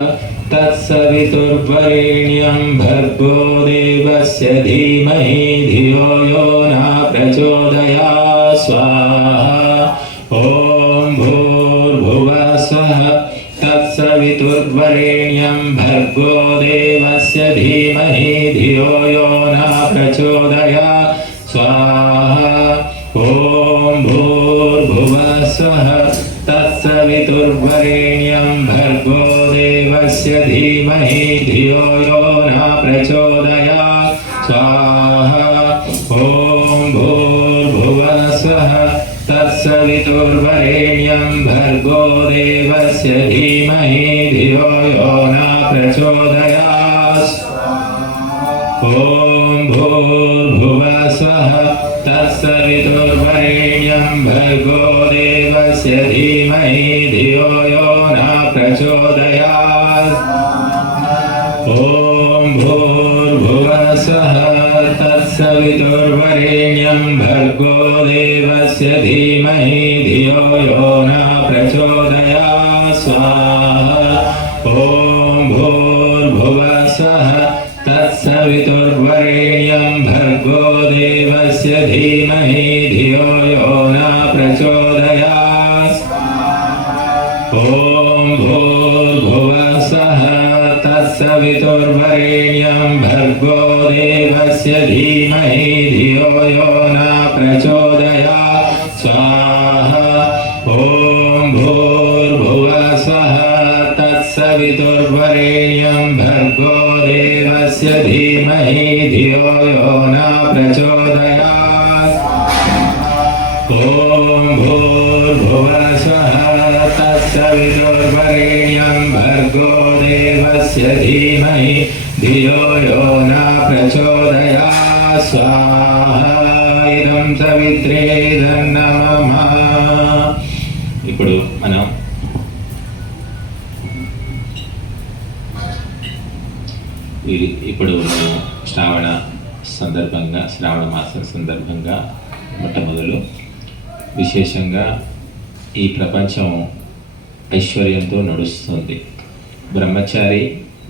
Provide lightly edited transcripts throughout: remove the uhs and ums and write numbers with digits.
तत्सवितुर्वरेण्यं भर्गो देवस्य धीमहि धियो यो न प्रचोदयात् स्वाहा। ॐ भूर्भुवः स्वः तत्सवितुर्वरेण्यं भर्गो देवस्य धीमहि धियो यो न प्रचोदयात् स्वाहा। ॐ भूर्भुवः स्वः तत्सवितुर्वरेण्यं भर्गो देवस्य धीमहि धियो यो न प्रचोदयात् स्वाहा। ॐ भूर्भुवः स्वः तत्सवितुर्वरेण्यं भर्गो देवस्य धीमहि धियो यो न प्रचोदयात् स्वाहा। ॐ भूर्भुवः स्वः तत्सवितुर्वरेण्यं भर्गो देवस्य धीमहि धियो यो न प्रचोदयात्। ॐ भूर्भुवः स्वः तत्सवितुर्वरेण्यं भर्गो देवस्य धीमहि धियो यो न प्रचोदयात् स्वाहा। ॐ भूर्भुवः स्वः तत्सवितुर्वरेण्यं भर्गो देवस्य धीमहि धियो यो न प्रचोदयात् स्वाहा। ॐ भूर्भुवः स्वः तत्सवितुर्वरेण्यं भर्गो देवस्य धीमहि धियो यो न प्रचोदयात् स्वाहा। ॐ भूर्भुवः स्वः तत्सवितुर्वरेण्यं भर्गो देवस्य धीमहि धियो यो न प्रचोदयात्। ॐ भूर्भुवः स्वः तत्सवितुर्वरेण्यं भर्गो देवस्य धीमहि धियो यो न प्रचोदयात् स्वाहा। इदं सवित्रे नमः। ఇప్పుడు మనం శ్రావణ సందర్భంగా శ్రావణ మాసం సందర్భంగా మొట్టమొదలు విశేషంగా ఈ ప్రపంచం ఐశ్వర్యంతో నడుస్తుంది. బ్రహ్మచారి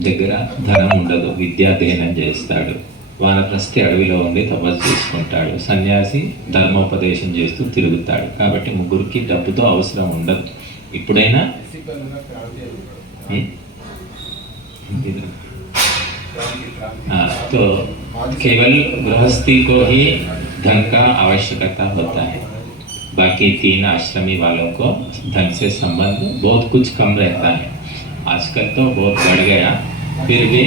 దగ్గర ధనం ఉండదు, విద్యాధ్యయనం చేస్తాడు. వానప్రస్థి అడవిలో ఉండి తపస్సు చేసుకుంటాడు. సన్యాసి ధర్మోపదేశం చేస్తూ తిరుగుతాడు. కాబట్టి ముగ్గురికి డబ్బుతో అవసరం ఉండదు. ఇప్పుడైనా तो केवल गृहस्थी को ही धन का आवश्यकता होता है। बाकी तीन आश्रमी वालों को धन से संबंध बहुत कुछ कम रहता है। आजकल तो बहुत बढ़ गया, फिर भी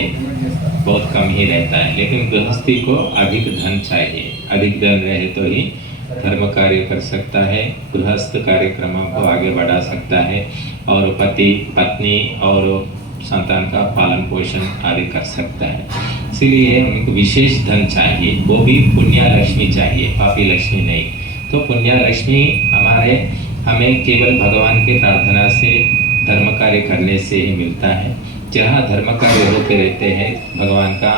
बहुत कम ही रहता है। लेकिन गृहस्थी को अधिक धन चाहिए। अधिक धन रहे तो ही धर्म कार्य कर सकता है, गृहस्थ कार्यक्रमों को आगे बढ़ा सकता है और पति पत्नी और संतान का पालन पोषण आदि कर सकता है। इसीलिए उनको विशेष धन चाहिए, वो भी पुण्य लक्ष्मी चाहिए, पापी लक्ष्मी नहीं। तो पुण्य लक्ष्मी हमें केवल भगवान के प्रार्थना से धर्म कार्य करने से ही मिलता है। जहाँ धर्म कार्य होते रहते हैं, भगवान का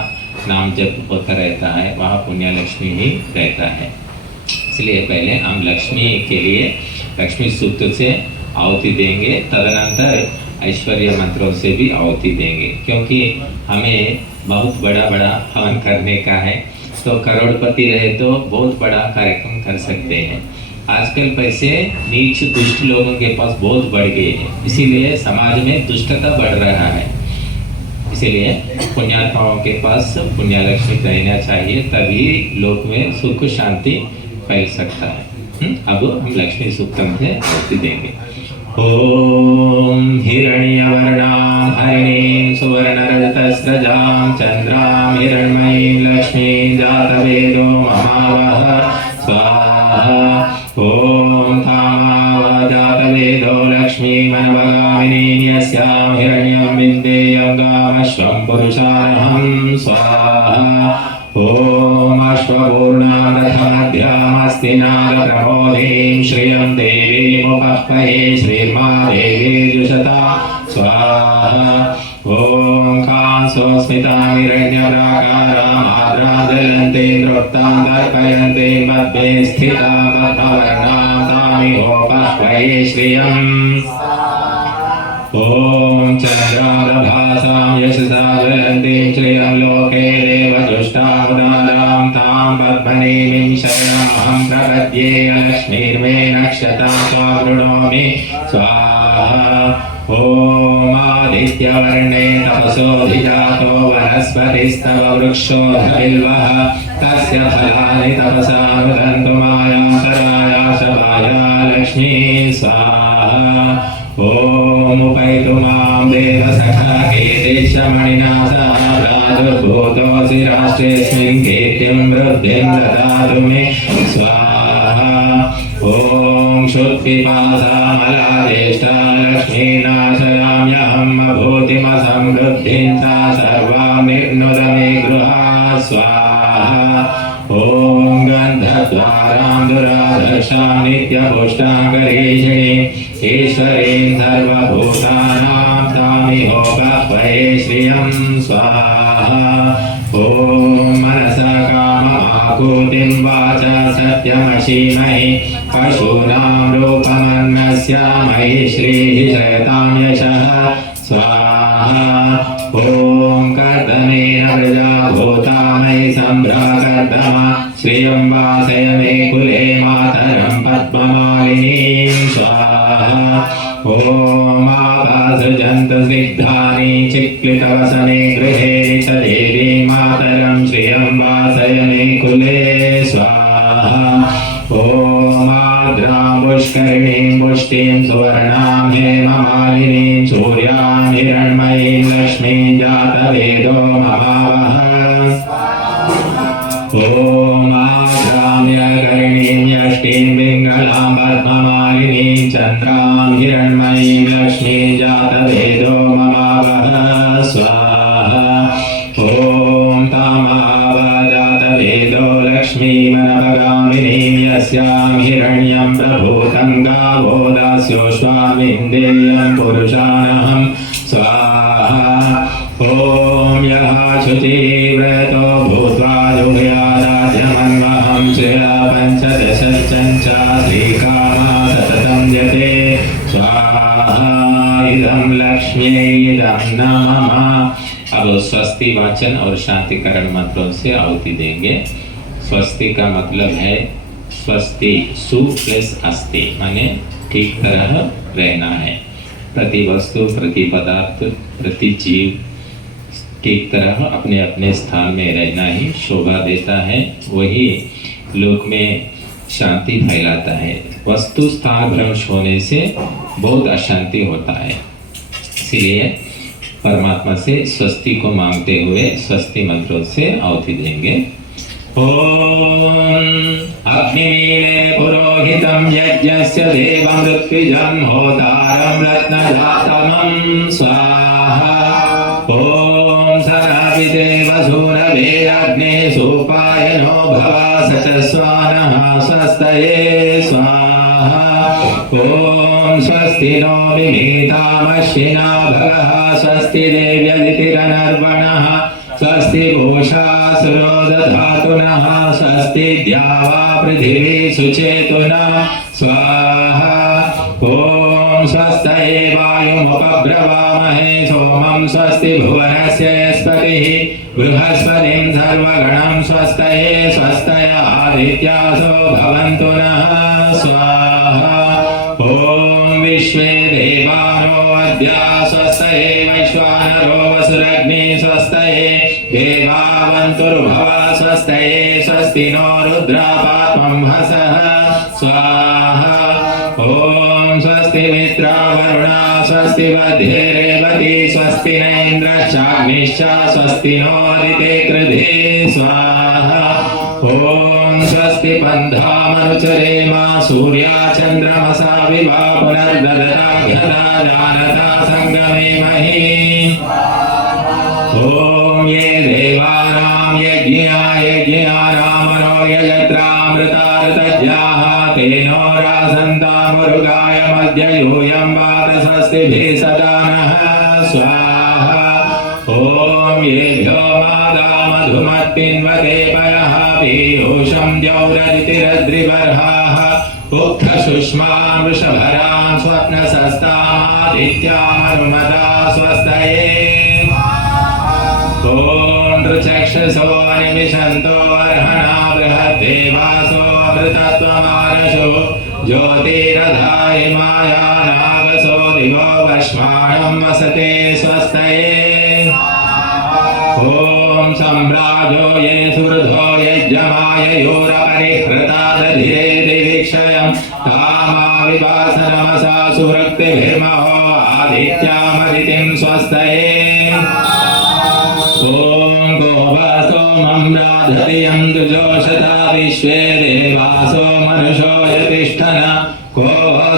नाम जप होता रहता है, वहाँ पुण्य लक्ष्मी ही रहता है। इसलिए पहले हम लक्ष्मी के लिए लक्ष्मी सूक्त से आहुति देंगे, तदनंतर ऐश्वर्य मंत्रों से भी आहुति देंगे। क्योंकि हमें बहुत बड़ा हवन करने का है, तो करोड़पति रहे तो बहुत बड़ा कार्यक्रम कर सकते हैं। आजकल पैसे नीच दुष्ट लोगों के पास बहुत बढ़ गए हैं, इसीलिए समाज में दुष्टता बढ़ रहा है। इसीलिए पुण्यात्माओं के पास पुण्य लक्ष्मी रहना चाहिए, तभी लोक में सुख शांति फैल सकता है। अब हम लक्ष्मी सूक्तम से आहुति देंगे। ओम हिरण्यवर्णां हरिणीं सुवर्णरजतस्रजां चंद्रां हिरण्मयीं लक्ष्मीं जातवेदो ममावह स्वाहा। ओम तामावह जातवेदो लक्ष्मीमनवगामिनीं यस्यां हिरण्यं विन्देयं गामश्वं पुरुषार्हं स्वाहा। ओम अश्वपूर्णां रथमध्यामस्ति नागप्रमोदीं श्रियं देवीमुपह्वये श्रीर्मा देवीर्जुषता स्वाहा। ओम कांसोस्मितामिरण्यप्राकारामाद्रादलन्ते नृत्तां दर्पयन्ते मध्ये स्थितां पद्मवर्णां तामिहोपह्वये श्रियम्। ओम चंद्राप्रभासां यशसा ज्वलन्तीं श्रियं लोके देवजुष्टावतारां तां पद्मनेमिं शरणमहं प्रपद्ये लक्ष्मीर्मे नक्षतां स्वावृणोमि स्वाहा। ओम आदित्यवर्णे तपसोऽधिजातो वनस्पतिस्तव वृक्षो बिल्वः तस्य फलानि तपसा नुदन्तु मायासराया शवाया लक्ष्मी स्वाहा। ओम उपैतु मां देवसखा कीर्तिश्रमणिना सह प्रादुर्भूतोऽसि राष्ट्रेऽस्मिन् कीर्तिं वृद्धिं ददातु मे स्वाहा। ओम क्षुत्पिपासामलाज्येष्ठा लक्ष्मीनाशयाम्यहं अभूतिमसमृद्धिं सा सर्वां निर्नुद मे गृहा स्वाहा। ओम गन्धद्वारां दुराधर्षां नित्यपुष्टां करीषिणीं ईश्वरीं सर्वभूतानां तामिहोपह्वये श्रियं स्वाहा। ओम मनसा काममाकूतिं वाचा सत्यमशीमहि पशूनां रूपमन्नस्यामहि श्रीः शयतां यशः स्वाहा। ओम कर्दमेन प्रजा भूता मयि सम्भ्राकर्दमा श्रियं वासय मे कुले मातरं पद्ममालिनीं स्वाहा। ओम आपासृजन्त स्निग्धानि चिक्लितवसने गृहे च देवी मातरं श्रियं वासय मे कुले स्वाहा। ओम आर्द्रां पुष्करिणीं पुष्टिं सुवर्णां हेममालिनीं सूर्यां हिरण्मयीं लक्ष्मीं जातवेदो ममावह। ओम आद्राम्यकर्णीं यष्टिं पिङ्गलां पद्ममालिनीं चन्द्रां हिरण्मयीं लक्ष्मीं जातवेदो ममावह स्वाहा। ओम तामाव जातवेदो लक्ष्मीमनवगामिनीं यस्यां हिरण्यं प्रभूतं गावो दास्योश्वामिन्देयं पुरुषानहं स्वाहा। ओम यः शुचिव्रतो भूत्वा जुहुयादाद्यमन्वहं श्रिया पञ्चदशच्चञ्चा श्रीकामा सततं यते स्वाहा। इदं लक्ष्म्यै इदं नमः। अब स्वस्ति वाचन और शांतिकरण मंत्रों से आहुति देंगे। स्वस्ति का मतलब है स्वस्ति सु प्लस अस्ति माने ठीक तरह रहना है। प्रति वस्तु प्रति पदार्थ प्रति जीव ठीक तरह अपने अपने स्थान में रहना ही शोभा देता है, वही लोक में शांति फैलाता है। वस्तु स्थान भ्रंश होने से बहुत अशांति होता है। इसलिए परमात्मा से स्वस्ति को मांगते हुए स्वस्ति मंत्रों से आहुति देंगे। ओम अग्निमीळे पुरोहितं यज्ञस्य देवमृत्युजं होतारं रत्नजातमं स्वाहा। ओम सरविते वसूनवे अग्ने सोपायनो भव सचस्वानः स्वस्तये स्वाहा। ओम स्वस्ति नो मिमीतामश्विना भगः स्वस्ति देव्यदितिरनर्वणः स्वस्ति पूषा सुरो दधातु नः स्वस्ति द्यावा पृथिवी सुचेतुना स्वाहा। ओम स्वस्तये वायुमुपब्रवामहे सोमं स्वस्ति भुवनस्य यस्पतिः बृहस्पतिं सर्वगणं स्वस्तये स्वस्तय आदित्यासो भवन्तु नः स्वाहा। ओम विश्वे देवानो अद्य स्वस्तये वैश्वानरो वसुरग्ने स्वस्तये देवावन्तुर्भव स्वस्तये स्वस्ति नो रुद्रापात्मं हसः स्वाहा। ओम स्वस्ति मित्रावरुणा स्वस्ति मध्ये रेवती स्वस्ति न इन्द्रश्चाग्निश्च स्वस्ति नो दिते कृधे स्वाहा। ओम स्वस्ति पन्थामनुचरेम सूर्या चन्द्रमसा विवा पुनर्ददता घना जानता संगमे महि। ओम ये देवानां यज्ञानामनो यजत्रामृतार्तज्ञाः तेनो रासन्तामुरुगाय मध्य यूयं वात स्वस्तिभिः सदा नः स्वाहा। ओम येभ्यो मादा मधुमत्पिन्वते पयः पीयूषं द्यौरदितिरद्रिबर्हाः उक्थसुष्मां वृषभरां स्वप्नसस्तां आदित्यामरुमदा स्वस्तये ॐ ऋचक्षसो निमिषन्तो अर्हणा बृहद्देवासो अमृतत्वमानशो ज्योतिरधाय माया नागसो दिवो वश्माणं वसते स्वस्तये ॐ सम्राजो ये सुहृदो यज्ञमाय योरपरिहृता दधिरे दिवीक्षयं कामाविवासनमसा सुवृत्तिभिर्महो आदित्यामदितिं स्वस्तये ॐ गोवसोमं राधरियं दुजोषता विश्वे देवासो मनुषो यतिष्ठन को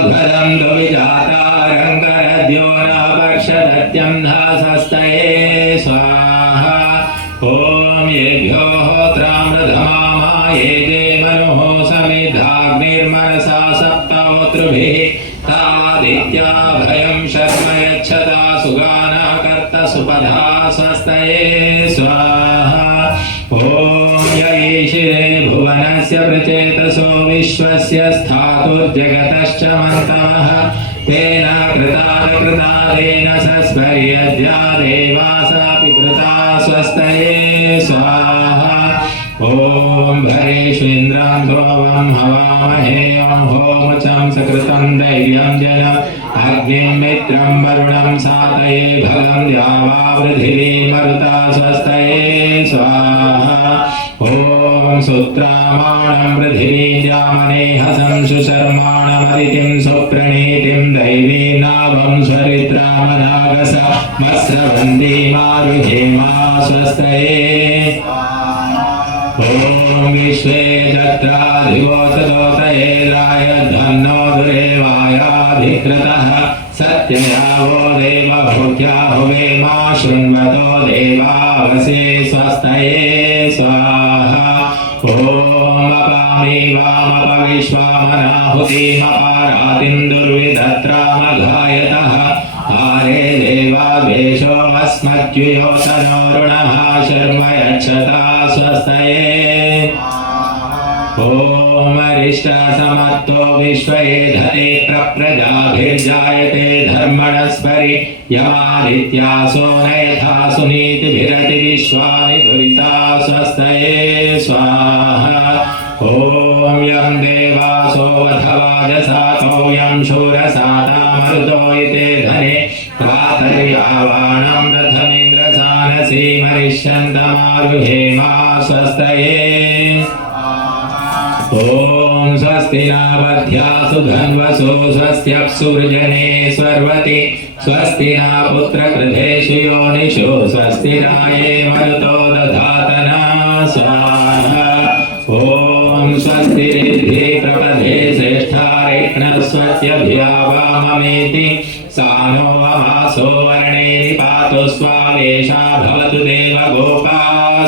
ध्वरं दुविजातारङ्गरद्यो न वर्षदत्यं धासस्तये स्वाहा ॐ येभ्यो होत्रामृधमामा ये जे मनुः समिधाग्निर्मनसा सप्तहोतृभिः तादित्याभयं शर्म यच्छता सुगाना कर्त सुपधा स्वस्तये स्वाहा ॐ य ईशिरे भुवनस्य प्रचेतसो विश्वस्य स्थातुर्जगतश्च मन्तमः तेन कृतादेन सस्पर्यद्या देवासापि कृता स्वस्तये स्वाहा ॐ भरेष्वेन्द्रं ध्रुवं हवामहे ॐ होमचं सकृतं दैव्यं जनम् अग्निं मित्रं वरुणं सातये भगं द्यावा पृथिवीं मरुता स्वस्तये स्वाहा ॐ सुत्रामाणं पृथिवीं द्यामनेहसं सुशर्माणमदितिं सुप्रणीतिं दैवीं नाभं स्वरित्रामनागस मत्स्रवन्दी मारुहेमा स्वस्तये ॐ विश्वे दत्राधिगोचदोतये रायधन्नो दुरेवायाधिकृतः सत्ययावो देवभूत्या हुवेमा शृण्वतो देवावसे स्वस्तये स्वाहा ॐ अपामि वामपविश्वामनाहुतिमपारातिं दुर्विधत्रामघायतः आरे देवावेशो अस्मद्युयोतनो ऋणः शर्म यच्छता स्वस्तये ॐ अरिष्टसमत्तो विश्वये धते प्रजाभिर्जायते धर्मणस्परि यमादित्यासो नयथा सुनीतिभिरति विश्वानि दुरिता स्वस्तये स्वाहा ॐ यं देवासो अथवाजसातो यं शूरसातामरुतो इते धने प्रातर्यावाणं रथमिन्द्रसानसी मरिष्यन्तमारुहेमा स्वस्तये ॐ स्वस्ति नावध्यासु धन्वसो स्वस्त्यप्सु वृजने स्वर्वति स्वस्ति न पुत्रकृधेषु योनिषु स्वस्ति नाये मरुतो दधातना स्वाहा ॐ स्वस्ति रिद्धि प्रपदे श्रेष्ठारेक्णस्वत्यभियावाममेति सानो अमासो वर्णेरि पातु स्वावेशा भवतु देवगोपा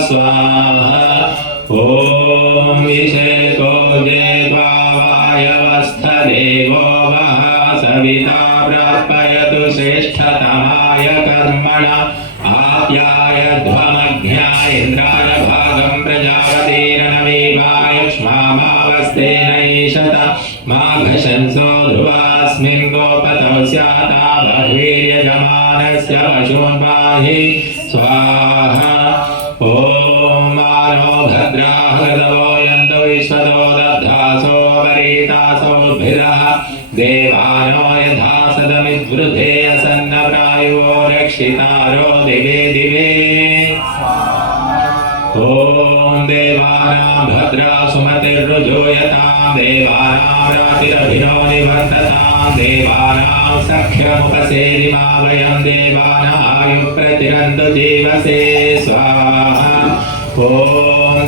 स्वाहा ॐ विषेको देवायवस्थदेवो वः सविता प्रापयतु श्रेष्ठतमाय कर्मण आप्याय ध्वमग्न्याय इन्द्राय भागं प्रजापतिरनवीवाय क्ष्मामावस्तेनैषत माघशंसो ध्रुवास्मिन् गोपतौ स्याता बह्वीर्यजमानस्य पशून् पाहि स्वाहा ॐ मानो भद्राः गतवो यन्तु विश्वतो दद्धासो वरीतासोभिरः देवानो यथा सदमिद्वृधे असन्नप्रायुवो रक्षितारो दिवे दिवे ॐ देवानां भद्रा सुमतिर्रुजोयतां देवानां रातिरभिनो निवर्ततां देवानां सख्यमुपसेदिमावयं देवानायुप्रतिरन्तु जीवसे स्वाहा ॐ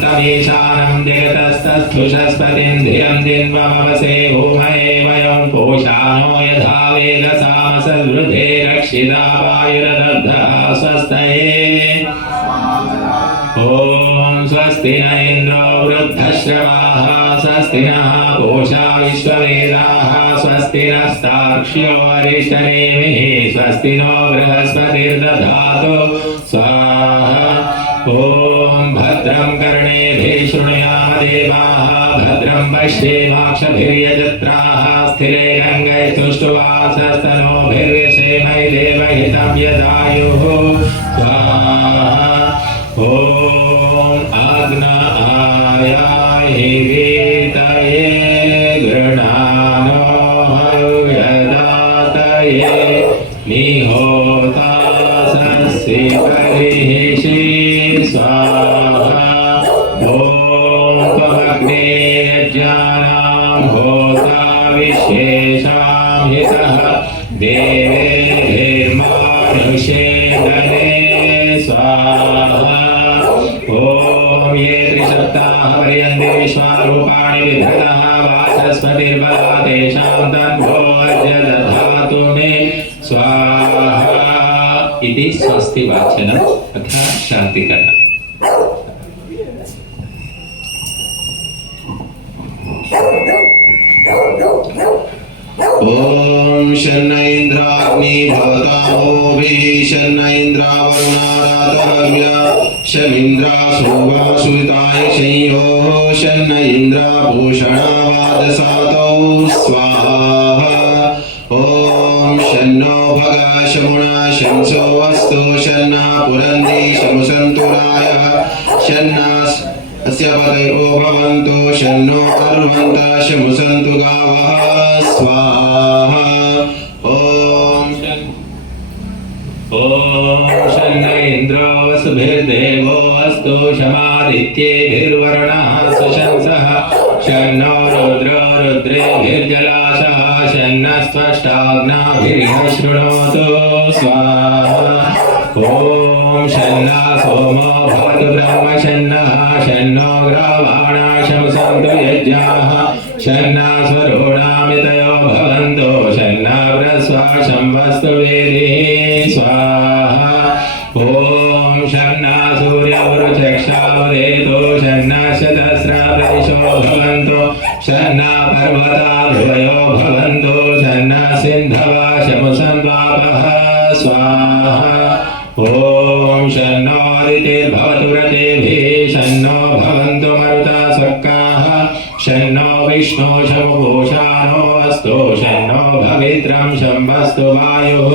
तमीशानं जगतस्तस्थुषस्पतिं धियं दिन्वमवसे भूमये वयं पोषानो यथा वेदसामसद्वृधे रक्षिता वायुरदग्धः स्वस्तये ॐ स्वस्ति न इन्द्रो वृद्धश्रवाः स्वस्ति नः पूषा विश्ववेदाः स्वस्ति नस्तार्क्ष्यो अरिष्टनेमिः स्वस्ति नो बृहस्पतिर्दधातु स्वाहा ॐ भद्रं कर्णे शृणुयाम देवाः भद्रं पश्येमाक्षभिर्यजत्राः स्थिरैरङ्गैस्तुष्टुवासस्तनोभिर्यशेमै देवहितं यदायुः स्वाहा ॐ आग्नायाहि वीतये गृणानो हव्यदातये निहोतासस्य परिहिषि स्वाहा ॐ त्वमग्ने यज्ञानां होता विशेषां हितः देवेर्मानुषेदने स्वाहा ॐ ये त्रिसप्ताह पर्यन्ते विश्वारूपाणि विभृतः वाचस्पतिर्बला तेषां तद्भोज्य दधातु मे स्वाहा इति स्वस्ति वाचनम् अथ शान्तिकरणम्। ओम शन्न इंद्राग्नि भवतामोभिः शन्न इंद्रावरुणाराधव्या शमिन्द्रासुवासुताय संयो शन्न इंद्राभूषणावादसातौ स्वाहा ओम शन्नो भगा शमुना शंसो अस्तु शन्ना पुरन्दी शमुसन्तुरायः शन्नास् अस्य पतयो भवन्तु शन्नो अर्वन्तः शमुसन्तु गावः स्वाहा ॐ शन्न इन्द्रो वसुभिर्देवो अस्तु शमादित्येभिर्वरुणः सुशंसः शन्नो रुद्रो रुद्रेभिर्जलाशः शन्नस्त्वष्टाग्नाभिरिह शृणोतु स्वाहा ॐ शन्ना सोमो भवतु ब्रह्म शन्नः शन्नो ग्रावाणा शंसन्तु यज्ञाः शन्ना स्वरोणामितयो भवन्तु शन्ना प्रस्वा शंवस्तु वेदिः स्वाहा ॐ शन्ना सूर्यवरुचक्षावदेतो शन्ना शतस्रप्रदिशो भवन्तु शन्ना पर्वता ध्रुवयो भवन्तु शन्ना सिन्धवा शमुसन्वापः स्वाहा ॐ शन्नो दितिर्भवतु व्रतेभिः शन्नो भवन्तु मरुता स्वर्गाः शन्नो विष्णो शमुपूषानो अस्तु शन्नो भवित्रं शंवस्तु वायुः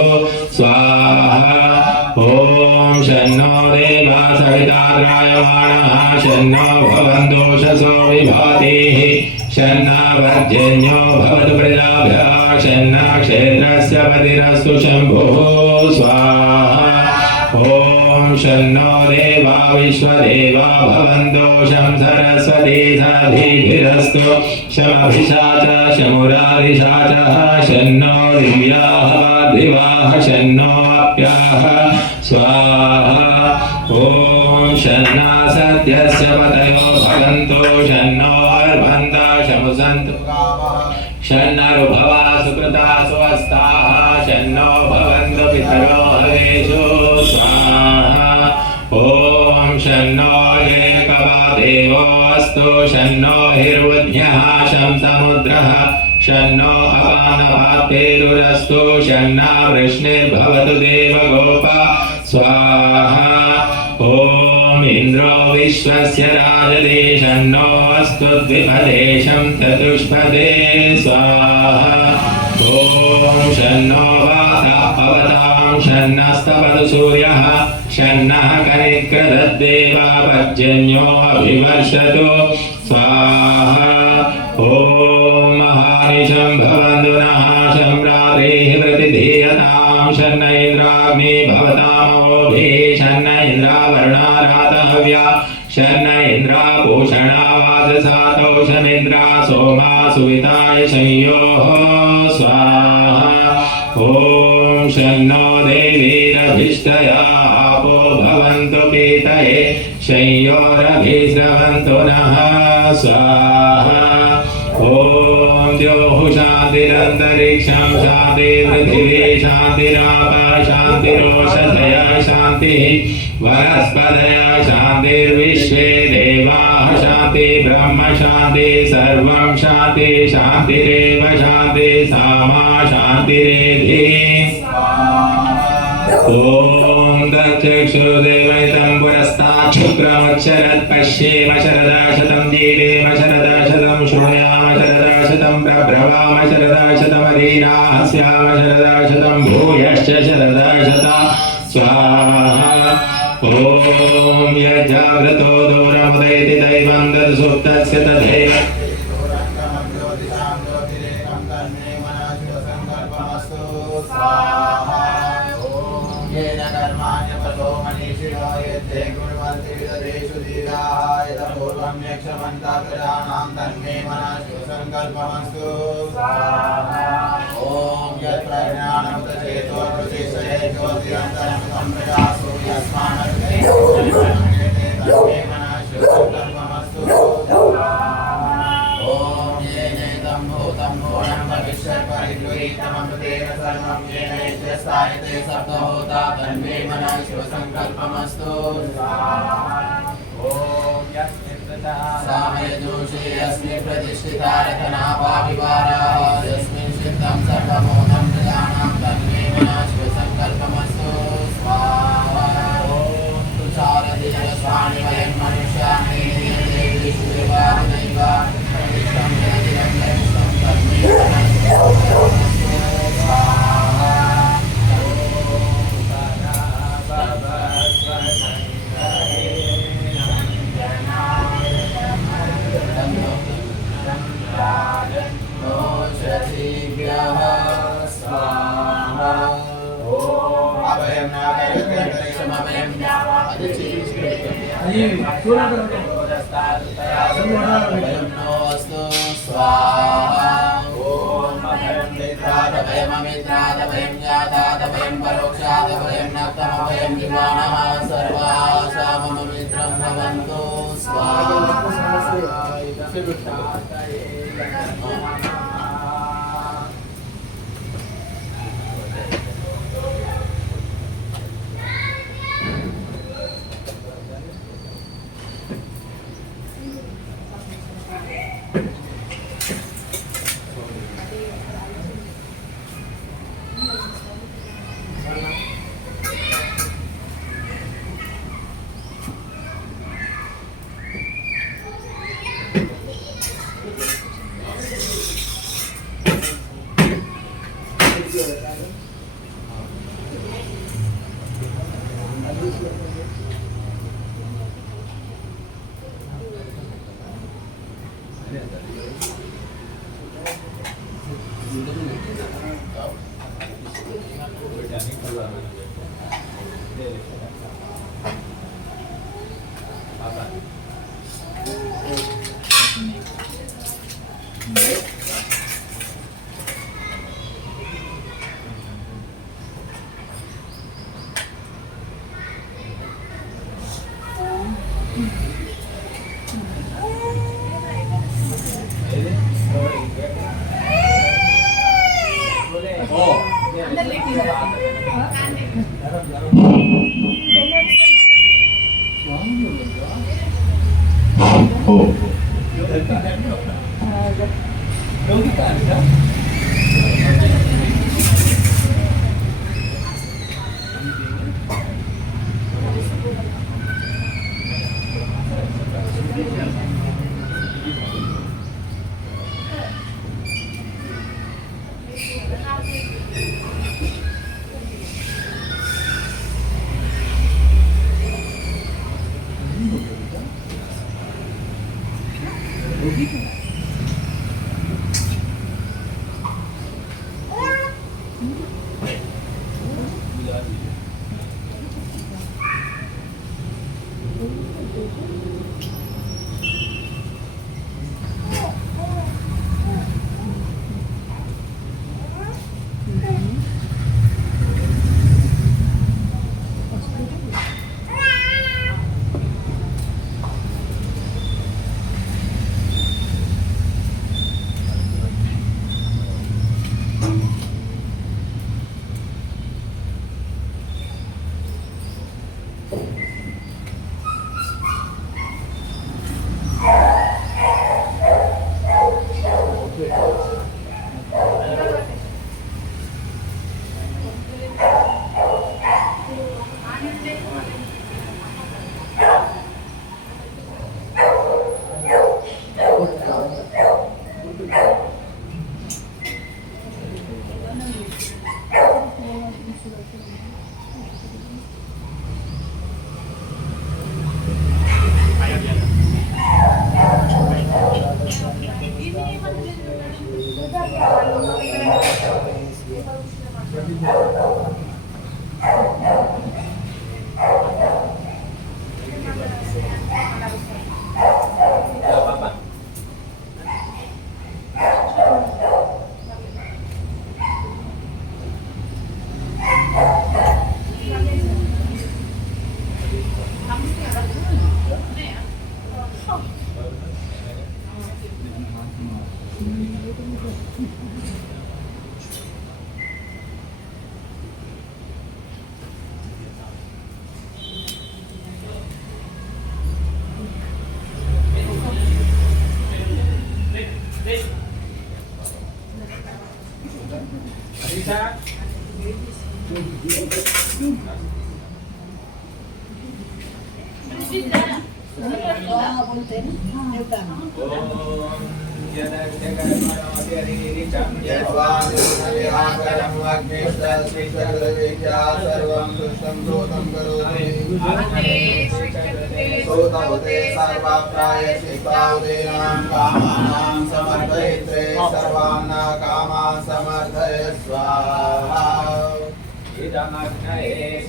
स्वाहा ॐ शन्नो देवा सविता त्रायमाणः शन्नो भवन्तु शसो विभातिः शन्ना पर्जन्यो भवतु प्रजाभ्यः शन्ना क्षेत्रस्य पतिरस्तु शम्भुः स्वाहा ॐ शन्नो देवा विश्वदेवा भवन्तु शं सरस्वती सधीभिरस्तु शमभिषाच शमुरारिषाचः शन्नो दिव्याः दिवाः शन्नो अप्याः स्वाहा ॐ शन्ना सत्यस्य पतयो भवन्तु शन्नो अर्भन्ता शमुसन्तु शन्नरुभवा सुकृता सुवस्ताः शन्नो भवन्तु पितरो हवेषु स्वाहा ॐ शन्नो एकवा देवो अस्तु शन्नो हिर्वज्ञः शं समुद्रः शन्नो अपानपातेरुरस्तु शन्ना वृष्णिर्भवतु देवगोपा स्वाहा ॐ इन्द्रो विश्वस्य राजते शन्नो अस्तु द्विपदेशं चतुष्पदे स्वाहा ॐ शन्नो वातः पवतां शन्नस्तपतु सूर्यः शन्नः कनिक्रदद्देवा पर्जन्यो अभिवर्षतु स्वाहा ॐ महानिशं भवन्तु नः शम्रातेः प्रतिधीयतां शन्न इन्द्राग्नि भवतामोभिः शन्न इन्द्रावरुणारातहव्या शन्न इन्द्राभूषणावादसातौ शमिन्द्रा सोमा सुविताय संयोः स्वाहा ॐ शन्नो देवीरभिष्टया आपो भवन्तु पीतये संयोरभिस्रवन्तु नः स्वाहा ॐ द्योः शान्तिरन्तरिक्षं शान्तिर्पृथिवी शान्तिराप शान्तिरोषधया शान्तिः वनस्पतयः शान्तिर्विश्वे देवाः शान्ति ब्रह्म शान्ति सर्वं शान्ति शान्तिरेव शान्ति सामा शान्तिरेधि ॐ दक्षुदेवैतं पुरस्तात् शुक्रमुच्चरत् पश्येम शरदा शतं जीवेम शरदा शतं शृणुयाम शरदा शतं प्रब्रवाम शरदा शतमधीरास्याम शरदा शतं भूयश्च शरदा शता स्वाहा ॐ यज्जाग्रतो दूरमुदयति दैवं तत्सुप्तस्य तथैव संकल्पमस्तु ओम यत्प्रज्ञानमुदचेतो प्रतिष्ठये ज्योतिरन्तरं प्रकाशो यस्मानस्ते तन्मे मनः संकल्पमस्तु ओम येनेदं भूतं भूतं भविष्यत् परिगृहीतममृतेन सर्वं येन यज्ञस्थायते सप्तहोता तन्मे मनः शिवसङ्कल्पमस्तु ओम सामयजोषे अस्मि प्रतिष्ठिता रतनाभाविवाराः यस्मिन् चित्तं सर्वमोदं प्रजानां तन्मे मनः शिवसङ्कल्पमस्तु स्वाहा ॐ तुषारधिजलस्वामि वयं मनुष्याणि देवीष्वेवानैव प्रतिष्ठं जलधिरं लक्ष्यं तन्मे मनः शिवसङ्कल्पमस्तु स्वाहा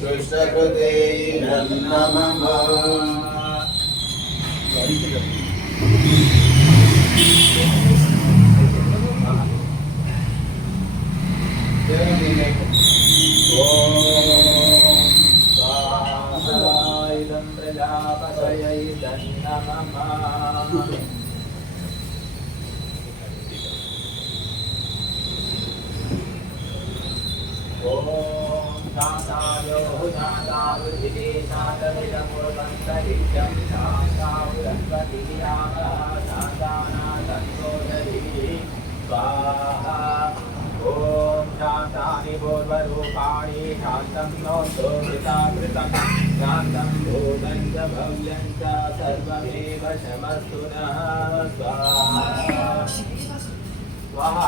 दुष्टकृते नमः। पूर्वरूपाणि शान्तं नोऽस्तु कृताकृतं शान्तं भूतं च भव्यं च सर्वमेव शमस्तु नः स्वाहा स्वाहा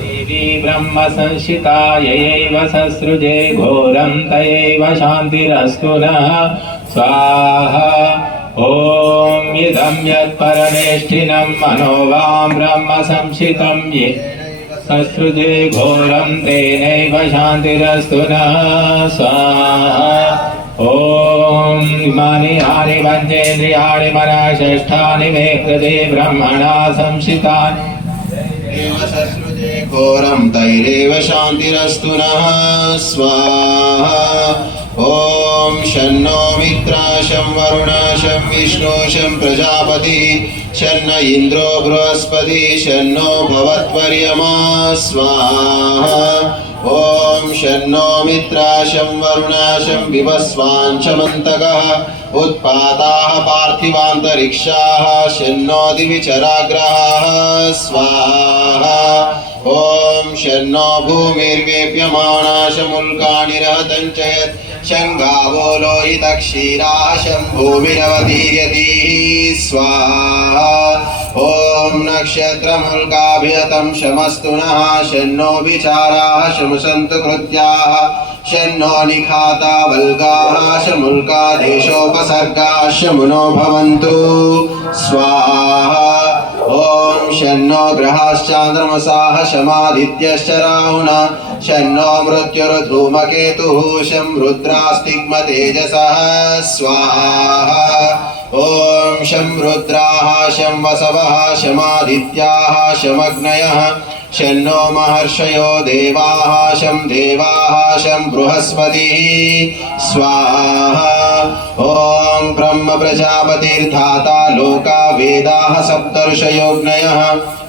देवी ब्रह्म संशिता ययैव ससृजे घोरं तयैव शान्तिरस्तु नः स्वाहा। ॐ इदं यत्परमेष्ठिनं मनो वां ब्रह्म संशितं ये ससृजे घोरं तेनैव शान्तिरस्तु नः स्वाहा। ॐ इमानि यानि पञ्चेन्द्रियाणि मनः षष्ठानि मे कृते ब्रह्मणा संशितानि घोरं तैरेव शान्तिरस्तु नः स्वाहा। ॐ शन्नो मित्राशं वरुणाशं विष्णोशं प्रजापति शन्न इन्द्रो बृहस्पति शन्नो भवत्वर्यमा स्वाहा। ॐ शन्नो मित्राशं वरुणाशं विवस्वाञ्चमन्तकः उत्पाताः पार्थिवान्तरिक्षाः शन्नो दिविचराग्रहाः स्वाहा। ॐ शन्नो भूमिर्वेप्यमानाशमुल्कानि रहतं च यत् शङ्गावो लोहितक्षीराः शं भूमिरवतीर्यति स्वाहा। ॐ नक्षत्रमुल्काभिहतं शमस्तु नः शन्नो विचाराः शमसन्तु कृत्याः शन्नो निखाता वल्गाः शमुल्का देशोपसर्गाः शमुनो भवन्तु स्वाहा। ॐ शन्नो ग्रहाश्चान्द्रमसाः शमादित्यश्च राहुणा शन्नो मृत्युर्धूमकेतुः शं रुद्रास्तिग्मतेजसः स्वाहा। ॐ शं रुद्राः शं वसवः शमादित्याः शमग्नयः शन्नो महर्षयो देवाः शं बृहस्पतिः स्वाहा। ॐ ब्रह्म प्रजापतिर्धाता लोका वेदाः सप्तर्षयोऽग्नयः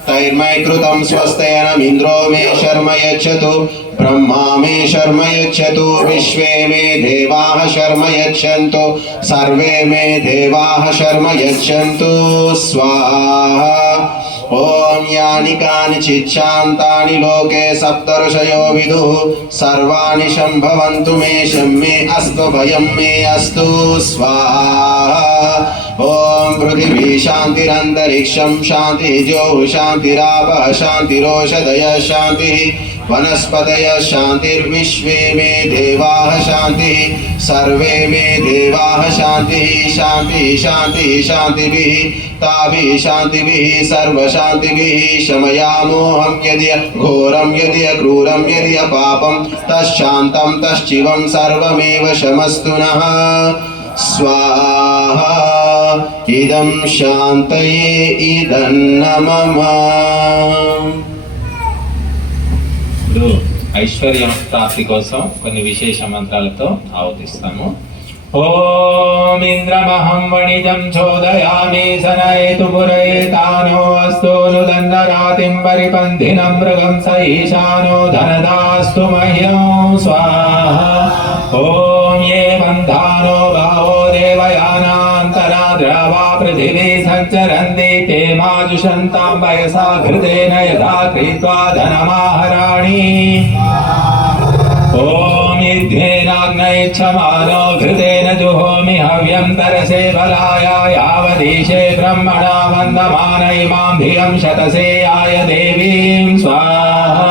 तैर्मय कृतं स्वस्तेनमिन्द्रो मे शर्म यच्छतु ब्रह्मा मे शर्म यच्छतु विश्वे मे देवाः शर्म यच्छन्तु सर्वे मे देवाः शर्म यच्छन्तु स्वाहा। ॐ यानि कानिचिच्छान्तानि लोके सप्तर्षयो विदुः सर्वाणि शम्भवन्तु मे शम्मे अस्तु भयं मे अस्तु स्वाहा। ॐ पृथिवी शान्तिरन्तरिक्षं शान्तिः ज्योः शान्तिरापः शान्तिरोषधयः शान्तिः वनस्पतयः शान्तिर्विश्वे मे देवाः शान्तिः सर्वे मे देवाः शान्तिः शान्तिः शान्तिः शान्तिभिः ताभिः शान्तिभिः सर्वशान्तिभिः शमयामोऽहं यदि घोरं यदि क्रूरं यदि पापं तश्शान्तं तश्चिवं सर्वमेव शमस्तु नः स्वाहा। इदं शान्तये इदं नमः। ఇప్పుడు ఐశ్వర్యం ప్రాప్తి కోసం కొన్ని విశేష మంత్రాలతో ఆవతిస్తాము. ఓం ఇంద్రమహం వణిజం చోదయామి సనయేతు పురయేతానో అస్తు నుదన్నరాతిం పరిపంధినం మృగం స ఈశానో ధనదాస్తు మహ్యం స్వాహా. ఓం ఏ బంధానో భావో దేవయానాన్ समुद्रा वा पृथिवी सञ्चरन्ति ते माजुषन्तां वयसा घृतेन यथा कृत्वा धनमाहराणि ॐ युद्धेनाग्नयच्छमानो घृतेन जुहोमि हव्यं तरसे बलाय यावदीशे ब्रह्मणा वन्दमान इमां धियं शतसे आय देवीं स्वाहा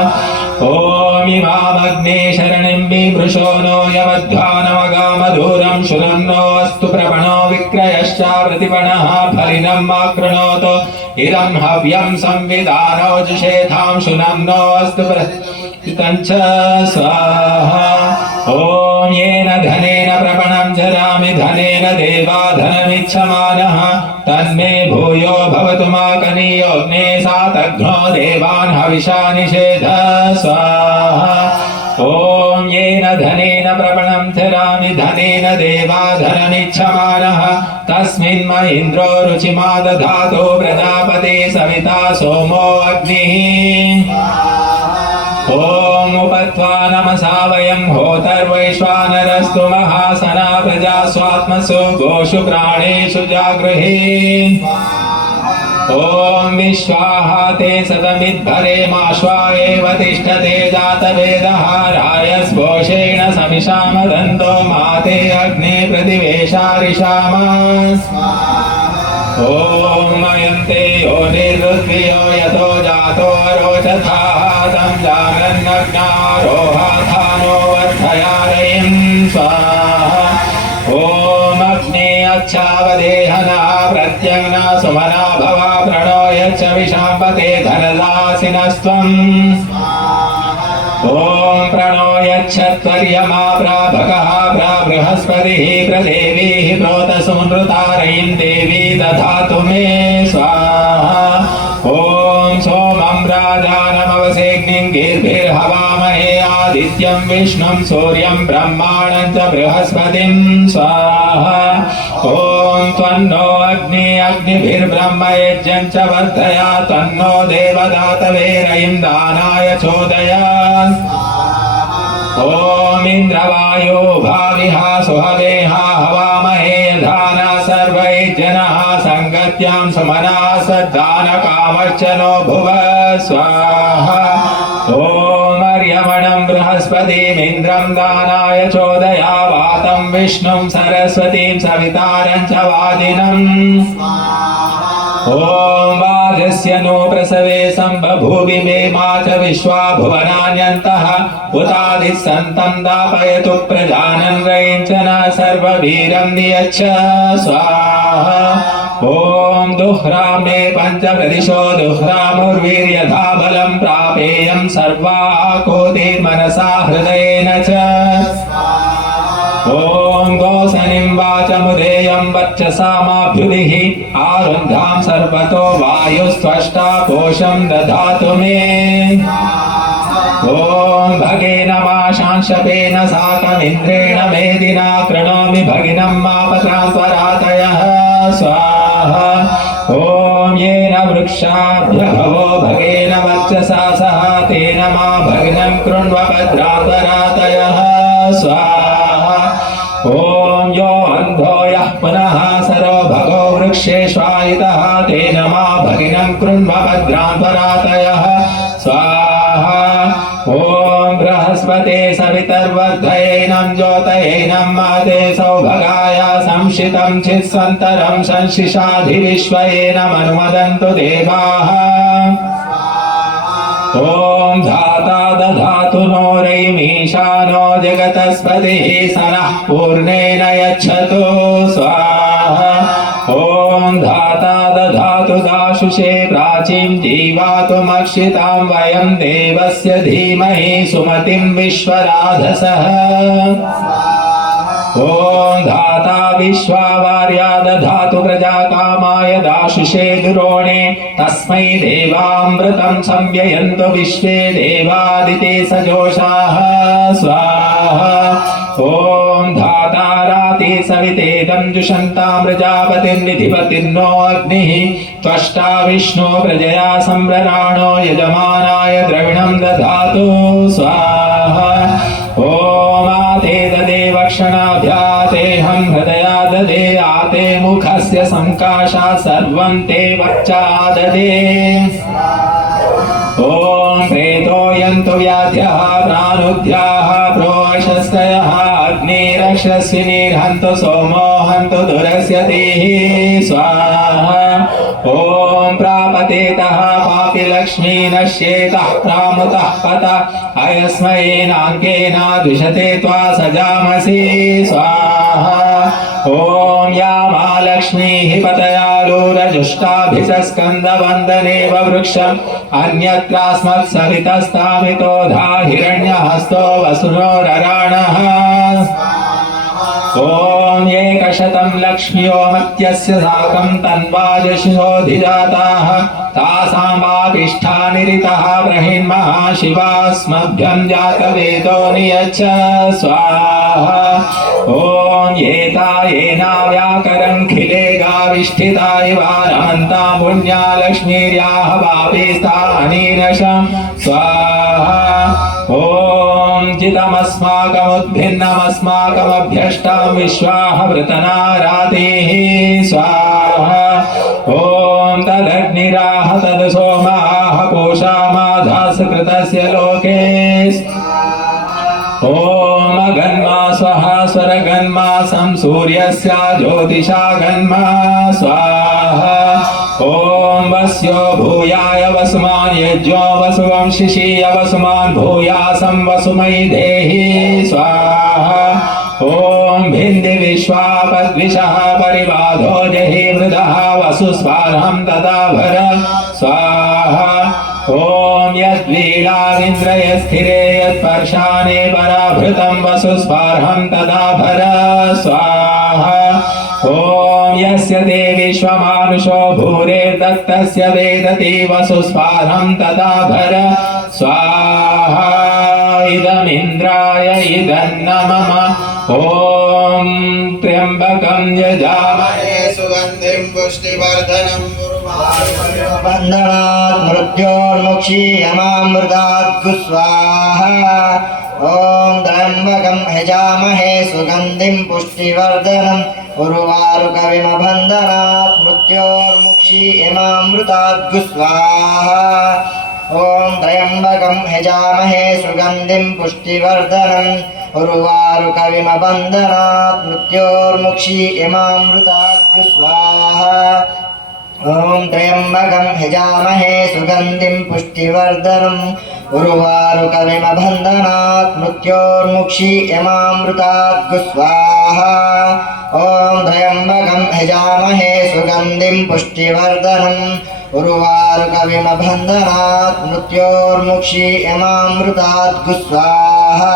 ॐ इमामग्ने शरणिं बिभृशो नो यमध्वानमगामधूरं शूलं नो अस्तु प्रवणो विक्रयश्च प्रतिपणः फलिनं मा कृणोतु इदं हव्यं संविधानो जुषेथां शूलं नो अस्तु तञ्च स्वाहा ॐ येन धनेन प्रपणं जरामि धनेन देवा धनमिच्छमानः तन्मे भूयो भवतु माकनीयोऽग्ने सातघ्नो देवान् हविषा निषेध स्वाहा ॐ येन धनेन प्रपणं चरामि धनेन देवा धनमिच्छमानः तस्मिन् म इन्द्रो रुचिमा दधातु प्रजापते सविता सोमो अग्निः ॐ उपत्वा नमसा वयं होतर्वैश्वानरस्तु महासना प्रजा स्वात्मसु गोषु प्राणेषु जागृहे ॐ विश्वाहा ते सदमिद्भरेमाश्वा एव तिष्ठते जातवेदः रायस्पोषेण समिषामदन्तो माते अग्ने प्रतिवेशारिषाम ॐ मयन्ते यो निर्ऋत्वियो यतो जातो रोचथातं जागरन्नग्नारोहाधानो वर्धयारयं स्वाहा ॐ अग्ने अच्छावदेहना प्रत्यङ्ना सुमना भवा प्रणो यच्च विशाम्पते धनदासिनस्त्वम् ॐ प्रणो यच्छत्वर्यमा प्राभकः प्राबृहस्पतिः प्रदेवीः प्रोतसूनृतारयीं देवी दधातु मे स्वाहा ॐ सोमं राजानमवसेग्निं गीर्भिर्हवामहे आदित्यं विष्णुं सूर्यं ब्रह्माणं च बृहस्पतिं स्वाहा ॐ त्वन्नो अग्नि अग्निभिर्ब्रह्म यज्ञं च वर्धया त्वन्नो देवदातवेरयिं दानाय चोदय ॐ इन्द्रवायो भाविहा सुहवेहा हवामहे धाना सर्वै जनः सङ्गत्यां सुमना सद्दानकामश्च नो भुव स्वाहा ॐ अर्यमणं बृहस्पतिमिन्द्रं दानाय चोदया वातं विष्णुं सरस्वतीं सवितारं च वादिनम् ॐ वाजस्य नो प्रसवे सम्बभूवि मे मा च विश्वा भुवनान्यन्तः उतादिः सन्तं दापयतु प्रजानन् रयिञ्चन सर्ववीरं नियच्छ स्वाहा ॐ दुह्रां मे पञ्चप्रदिशो दुह्रामुर्वीर्यथा बलं प्रापेयं सर्वाकोटिर्मनसा हृदयेन च ॐ गोसनिं वाचमुदेयं वर्चसामाभ्युदिः आरुन्धां सर्वतो वायुस्त्वष्टा कोशं दधातु मे ॐ भगेन माशांशपेन साकमिन्द्रेण मेदिना कृणोमि भगिनं मापत्रान्त्वरातयः स्वाहा ॐ येन वृक्षाभ्यभवो भगेन वर्चसा सह तेन मा भगिनं कृण्व भद्रान्तरातयः स्वाहा ॐ यो अन्धो यः पुनः सरो भगो वृक्षेष्वायितः तेन मा भगिनं कृण्व भद्रान्तरातयः स्वाहा ॐ बृहस्पते सवितर्वर्धयेनं ज्योतयेनं माते सौभगाय संशितं चित्सन्तरं संशिषाधिविश्वयेनमनुमदन्तु देवाः ॐ धाता दधातु नो रयिमीशानो जगतस्पतिः सनः पूर्णेन यच्छतु स्वाहा ॐ धाता दधातु दाशुषे प्राचीं जीवातुमक्षितां वयं देवस्य धीमहि सुमतिं विश्वराधसः ॐ धाता विश्वावार्या दधातु प्रजाकामाय दाशुषे दुरोणे तस्मै देवामृतं संययन्तु विश्वे देवादिते सजोषाः स्वाहा ॐ धाता राति सवितेदं जुषन्तां प्रजापतिर्निधिपतिर्नो अग्निः त्वष्टा विष्णु प्रजया सम्भ्रराणो यजमानाय द्रविणं दधातु स्वाहा ॐ आते ददे वक्षणाभ्यातेऽहं हृदया ददे ददे आते मुखस्य संकाशा सर्वं ते वच्चाददे ॐ प्रेतो यन्तु व्याध्यः प्राणुद्याः प्रोशस्तयः अग्निरक्षस्विनीर्हन्तु सोमो हन्तु दुरस्य देहि स्वाहा ॐ प्रापतेतः पापि लक्ष्मी नश्येतः प्रामुतः पतः अयस्मै नाङ्केन द्विषते त्वा सजामसि स्वाहा ॐ या महालक्ष्मीः पतयालुरजुष्टाभिषस्कन्दवन्दनेव वृक्षम् अन्यत्रास्मत्सवितस्तामितो धा हिरण्यहस्तो वसुनोरराणः ॐ एकशतं लक्ष्म्यो मत्यस्य साकं तन्वाजशिनोधिजाताः तासां वापिष्ठा निरितः बृहिन्महा शिवास्मभ्यं जातवेदो नियच्छ स्वाहा ॐ एता येना व्याकरं खिले गाविष्ठिता इव रमन्ता पुण्या लक्ष्मीर्याः वापिस्तानीनशं स्वाहा ॐ जितमस्माकमुद्भिन्नमस्माकमभ्यष्टां विश्वाहवृतनारातिः स्वाहा ॐ तदग्निराह तद् सोमाः पूषामाधासकृतस्य लोके ॐ अगन्मा स्वहा स्वरगन्मा सं सूर्यस्य ज्योतिषा गन्मा स्वाहा ॐ वस्यो भूयाय वसुमान् यज्ञो वसुवंशिषीय वसुमान् भूयासं वसुमयि देहि स्वाहा ॐ भिन्दि विश्वापद्विषः परिबाधो जहि मृदः वसुस्वार्हं तदा भर स्वाहा ॐ यद्वीणामिन्द्रय स्थिरे यत्पर्शाने पराभृतं वसुस्वार्हं तदा भर स्वाहा ॐ यस्य ते विश्वमानुषो भूरेर्दत्तस्य वेदति वसुस्वार्हं तदा भर स्वाहा इदमिन्द्राय इदन्नमम ॐ त्र्यम्बकं यजामहे सुगन्धिं पुष्टिवर्धनम् बन्धनात् मृत्योर्मुक्षीयमामृतात् स्वाहा ॐ त्र्यम्बकं यजामहे सुगन्धिं पुष्टिवर्धनम् उर्वारुकविमबन्धनात् मृत्योर्मुक्षीयमामृतात् स्वाहा ॐ त्र्यम्बकं यजामहे सुगन्धिं पुष्टिवर्धनम् उर्वारुकविमबन्धनात् मृत्योर्मुक्षीयमामृतात् स्वाहा ॐ त्र्यम्बकं यजामहे सुगन्धिं पुष्टिवर्धनम् उर्वारुकविमबन्धनात् मृत्योर्मुक्षीयमामृतात् स्वाहा ॐ त्र्यम्बकं यजामहे सुगन्धिं पुष्टिवर्धनम् उर्वारुकविमबन्धनात् मृत्योर्मुक्षीयमामृतात् स्वाहा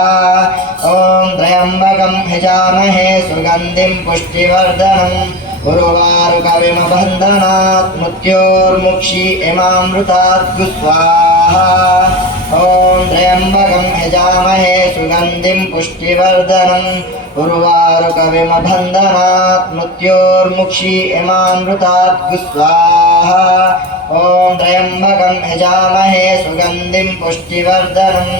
ॐ त्र्यम्बकं यजामहे सुगन्धिं पुष्टिवर्धनम् उर्वारुकविमबन्धनात् मृत्योर्मुक्षीयमामृतात् स्वाहा ॐ त्र्यम्बकं यजामहे सुगन्धिं पुष्टिवर्धनम् उर्वारुकविमबन्धनात् मृत्योर्मुक्षीयमामृतात् स्वाहा ॐ त्र्यम्बकं यजामहे सुगन्धिं पुष्टिवर्धनम्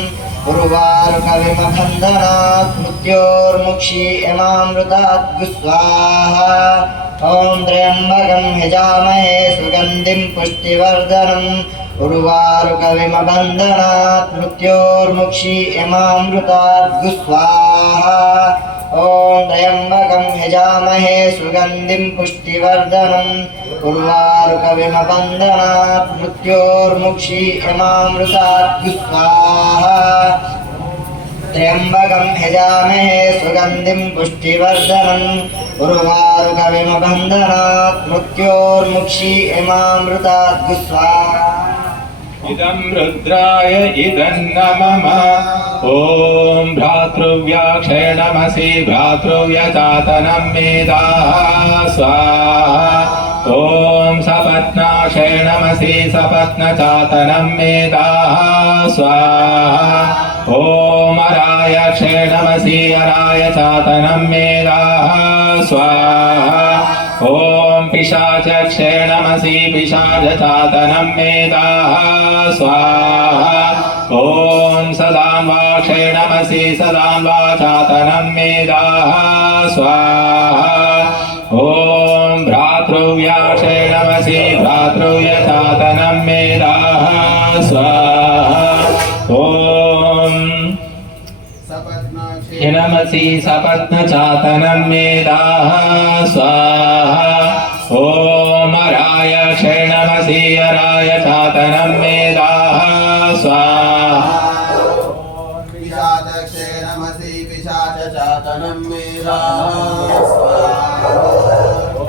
उर्वारुकविमबन्धनात् मृत्योर्मुक्षीयमामृतात् स्वाहा ॐ त्र्यम्बकं यजामहे सुगन्धिं पुष्टिवर्धनम् उर्वारुकविमबन्धनात् मृत्योर्मुक्षीयमामृतात् स्वाहा ॐ त्र्यम्बकं यजामहे सुगन्धिं पुष्टिवर्धनम् उर्वारुकविमबन्धनात् मृत्योर्मुक्षीयमामृतात् स्वाहा त्र्यम्बकं यजामहे सुगन्धिं पुष्टिवर्धनम् उर्वारुकविमबन्धनात् मृत्योर्मुक्षीयमामृतात् स्वाहा इदं रुद्राय इदन्नमम ॐ भ्रातृव्याक्षयणमसि भ्रातृव्यचातनं मेधाः स्वाहा ॐ सपत्नाक्षयणमसि सपत्नचातनं मेधाः स्वाहा ॐ अरायक्षयणमसि अरायचातनं मेधाः स्वाहा ॐ पिशाचक्षयणमसि पिशाचचातनं मेधाः स्वाहा ॐ सदान्वाक्षयणमसि सदान्वाचातनं मेधाः स्वाहा ॐ नमसि सपत्नचातनं मेदाः स्वाहा ॐ अराय क्षणमसि अराय चातनं मेदाः स्वाहा पिशाचक्षे नमसि पिशाचचातनं मेदाः स्वाहा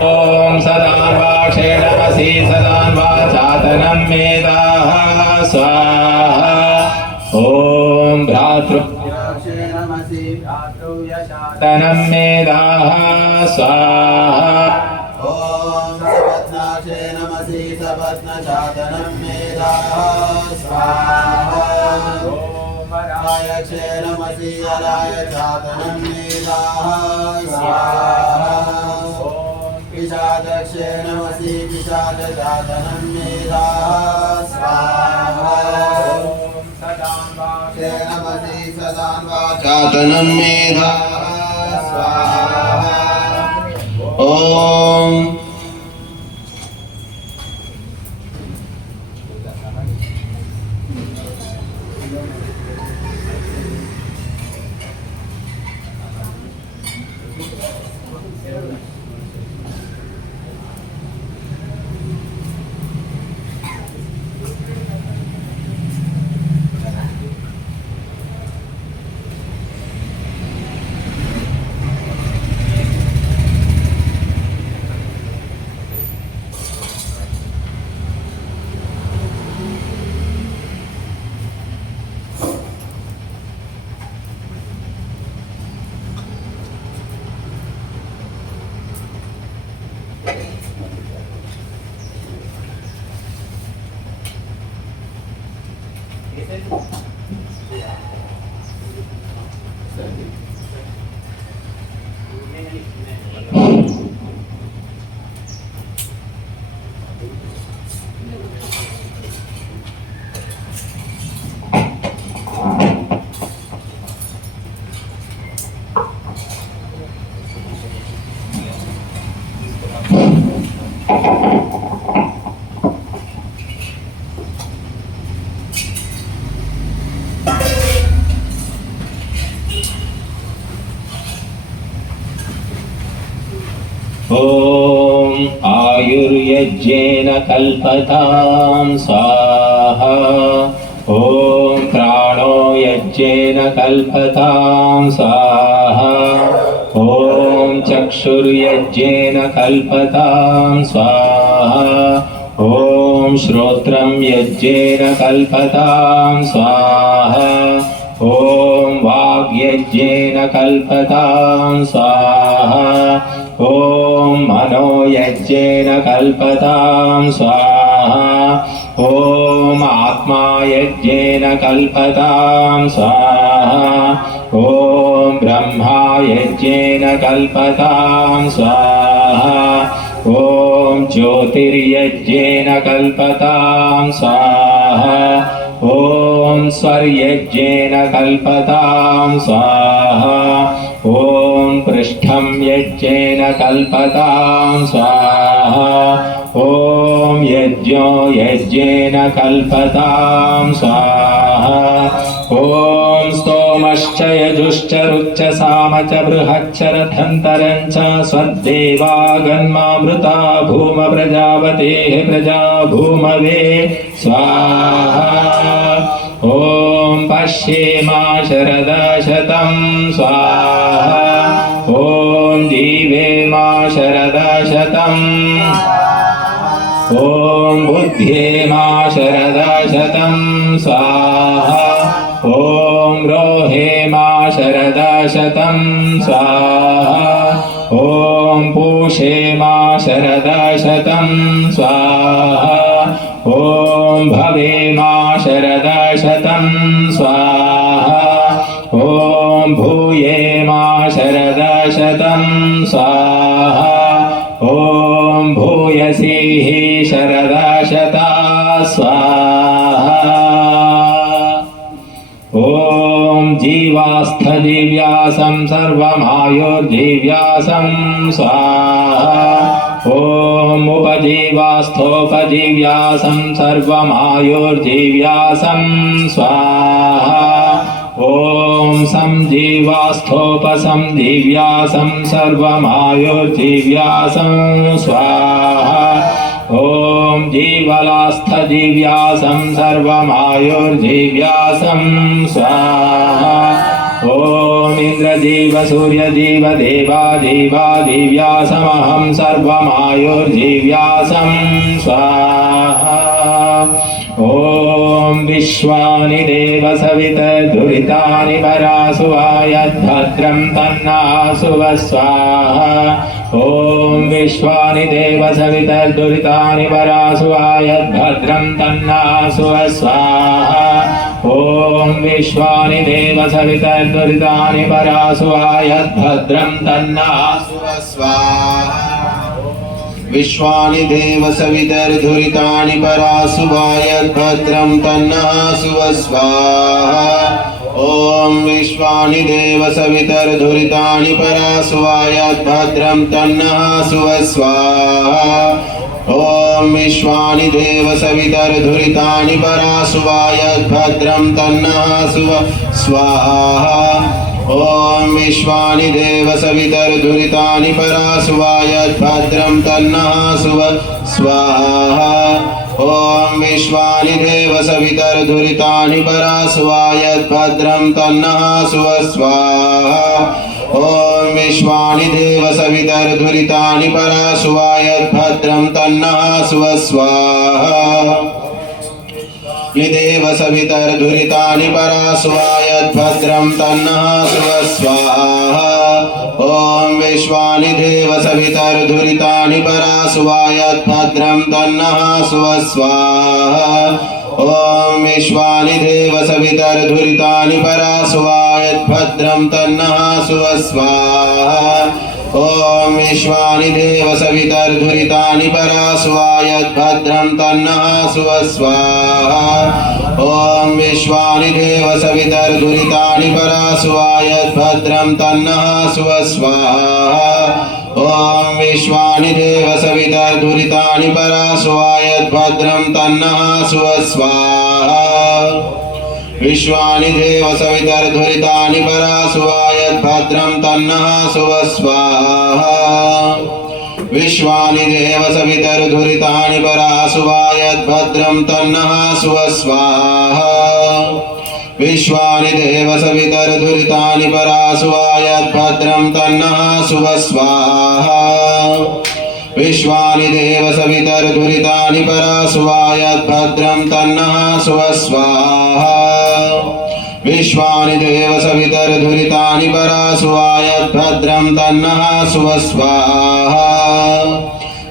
ॐ सदान्वा क्षणमसि सदान्वा चातनं मेदाः स्वाहा ॐ भ्रातृ नमसि भ्रातृयशातनं तनं मेदाः स्वाहा ॐ सपत्नाक्षे नमसि सपत्नचातनं मेदाः स्वाहा ॐ अरायक्षे नमसि अरायचातनं मेदाः स्वाहा ॐ पिशाचक्षे नमसि पिशाचचातनं मेदाः स्वाहा ॐ नमसि सदान्वाचातनं मेधाः स्वाहा ॐ ॐ आयुर्यज्ञेन कल्पतां स्वाहा ॐ प्राणो यज्ञेन कल्पतां स्वाहा ॐ चक्षुर्यज्ञेन कल्पतां स्वाहा ॐ श्रोत्रं यज्ञेन कल्पतां स्वाहा ॐ वाग्यज्ञेन कल्पतां स्वाहा ॐ मनो यज्ञेन कल्पतां स्वाहा ॐ आत्मा यज्ञेन कल्पतां स्वाहा ॐ ब्रह्मा यज्ञेन कल्पतां स्वाहा ॐ ज्योतिर्यज्ञेन कल्पतां स्वाहा ॐ स्वर्यज्ञेन कल्पतां स्वाहा ॐ पृष्ठं यज्ञेन कल्पतां स्वाहा ॐ यज्ञो यज्ञेन कल्पतां स्वाहा ॐ स्तोमश्च यजुश्च रुच्च साम च बृहच्च रथन्तरं च स्वद्देवागन्मामृता भूम प्रजापतेः प्रजा भूमवे स्वाहा ॐ पश्येमा शरदशतं स्वाहा ॐ जीवेमा शरदशतं ॐ बुद्धेमा शरदशतं स्वाहा ॐ रोहेमा शरदशतं स्वाहा ॐ पूषेमा शरदशतं स्वाहा ॐ भवेमा शरदशतं स्वाहा ॐ भूयेमा शरदशतं स्वाहा ॐ भूयसीः शरदशता स्वाहा ॐ जीवास्थजीव्यासं सर्वमायुर्जीव्यासं स्वाहा ॐ उपजीवास्थोपजीव्यासं सर्वमायुर्जीव्यासं स्वाहा ॐ संजीवास्थोपसंजीव्यासं सर्वमायुर्जीव्यासं स्वाहा ॐ जीवलास्थजीव्यासं सर्वमायुर्जीव्यासं स्वाहा ॐ इन्द्रजीव सूर्यजीव देवाजीवाजीव्यासमहं सर्वमायुर्जीव्यासं स्वाहा ॐ विश्वानि देव सवितर्दुरितानि परासुवायद्भद्रं तन्नासुव स्वाहा ॐ विश्वानि देव सवितर्दुरितानि परासुवायद्भद्रं तन्नासुव स्वाहा ॐ विश्वानि देव सवितर्दुरितानि परासुवायद्भद्रं तन्नासुव स्वाहा विश्वानि देव सवितर्दुरितानि परासुवायद्भद्रं तन्नासुव स्वाहा ॐ विश्वानि देव सवितर्दुरितानि परासुवायद्भद्रं तन्नासुव स्वाहा ॐ विश्वानि देव सवितर्दुरितानि परासुवायद्भद्रं तन्नासुव स्वाहा ॐ विश्वानि देव सवितर्दुरितानि परासुवायद्भद्रं तन्नासुव स्वाहा ॐ विश्वानि देव सवितर्दुरितानि परासुवायद्भद्रं तन्नासुव स्वाहा ॐ विश्वानि देव सवितर्दुरितानि परासुवायद्भद्रं तन्नासुव स्वाहा निदेव सवितर्दुरितानि परासुवायद्भद्रं तन्नासुव स्वाहा ॐ विश्वानि देव सवितर्दुरितानि परासुवायद्भद्रं तन्नासुव स्वाहा ॐ विश्वानि देव सवितर्दुरितानि परासुवायद्भद्रं तन्नासुव स्वाहा ॐ विश्वानि देव सवितर्दुरितानि परासुवायद्भद्रं तन्नासुव स्वाहा ॐ विश्वानि देव सवितर्दुरितानि परासुवायद्भद्रं तन्नासुव स्वाहा ॐ विश्वानि देव सवितर्दुरितानि परासुवायद्भद्रं तन्नासुव स्वाहा विश्वानि देव सवितर्दुरितानि परासुवायद्भद्रं तन्नासुव स्वाहा विश्वानि देव सवितर्दुरितानि परासुवायद्भद्रं तन्नासुव स्वाहा विश्वानि देव सवितर्दुरितानि परासुवायद्भद्रं तन्नासुव स्वाहा विश्वानि देव सवितर्दुरितानि परासुवायद्भद्रं तन्नासुव स्वाहा विश्वानि देव सवितर्दुरितानि परासुवायद्भद्रं तन्नासुव स्वाहा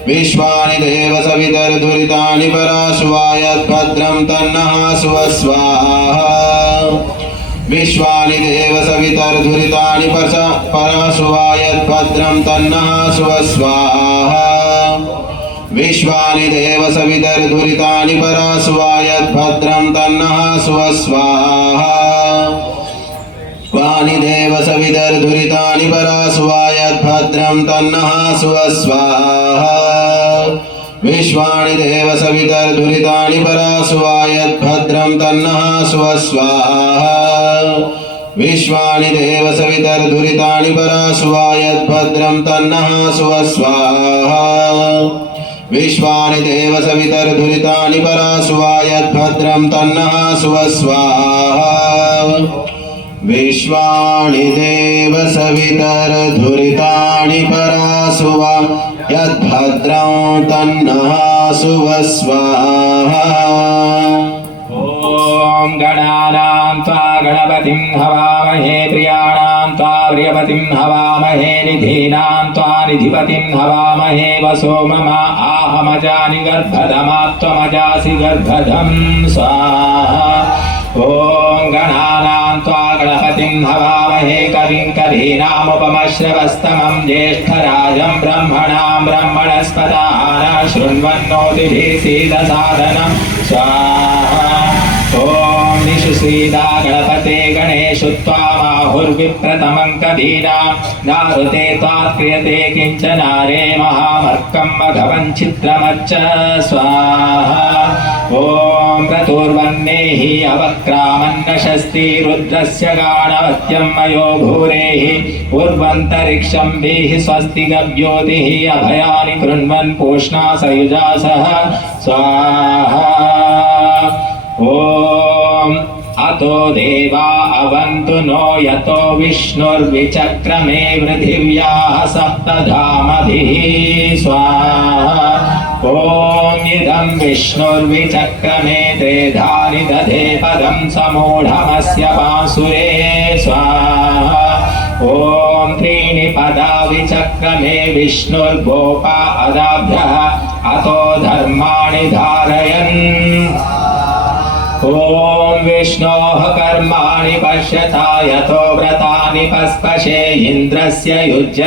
विश्वानि देव सवितर्दुरितानि परासुवायद्भद्रं तन्नासुव स्वाहा विश्वानि देव सवितर्दुरितानि परासुवायद्भद्रं तन्नासुव स्वाहा विश्वानि देव सवितर्दुरितानि परासुवायद्भद्रं तन्नासुव स्वाहा वानि देव सवितर्दुरितानि परासुवायद्भद्रं तन्नासुव स्वाहा विश्वानि देव सवितर्दुरितानि परासुवायद्भद्रं तन्नासुव स्वाहा विश्वानि देव सवितर्दुरितानि परासुवायद्भद्रं तन्नासुव स्वाहा विश्वानि देव सवितर्दुरितानि परासुवायद्भद्रं तन्नासुव स्वाहा विश्वानि देव सवितर्दुरितानि परासुवायद्भद्रं तन्नासुव स्वाहा ॐ गणानां त्वा गणपतिं हवामहे प्रियाणां त्वा प्रियपतिं हवामहे निधीनां त्वा निधिपतिं हवामहे वसो मम आहमजानि गर्भधमा त्वमजासि गर्भधं स्वाहा ॐ गणानां त्वा गणपतिं हवामहे कविं कवीनामुपमश्रवस्तमं ज्येष्ठराजं ब्रह्मणां ब्रह्मणस्पदाना शृण्वन्नोतिभिः सीदसादनं स्वाहा ॐ निशुश्रीदा गणपते गणेषु त्वामाहो बाहुर्विप्रतमं कदीना नारुते त्वात्क्रियते किञ्चनारे महामर्कं मघवं छिद्रमच्च स्वाहा ॐ क्रतुर्वन्नेहि अवक्रामन्नशस्ति रुद्रस्य गाणवत्यं मयो भूरेहि उर्वन्तरिक्षं देहि स्वस्तिगव्योतिः अभयानि कृण्वन् पूष्णा सयुजा सह स्वाहा ॐ अतो देवा अवन्तु नो यतो विष्णुर्विचक्रमे पृथिव्याः सप्तधामभिः स्वाहा ॐ इदं विष्णुर्विचक्रमे त्रेधानि दधे पदं समूढमस्य पाशुरे स्वाहा ॐ त्रीणि पदा विचक्रमे विष्णुर्गोपा अदाभ्यः अतो धर्माणि धारयन् ॐ विष्णोः कर्माणि पश्यता यतो व्रतानि पस्पशे इन्द्रस्य युज्य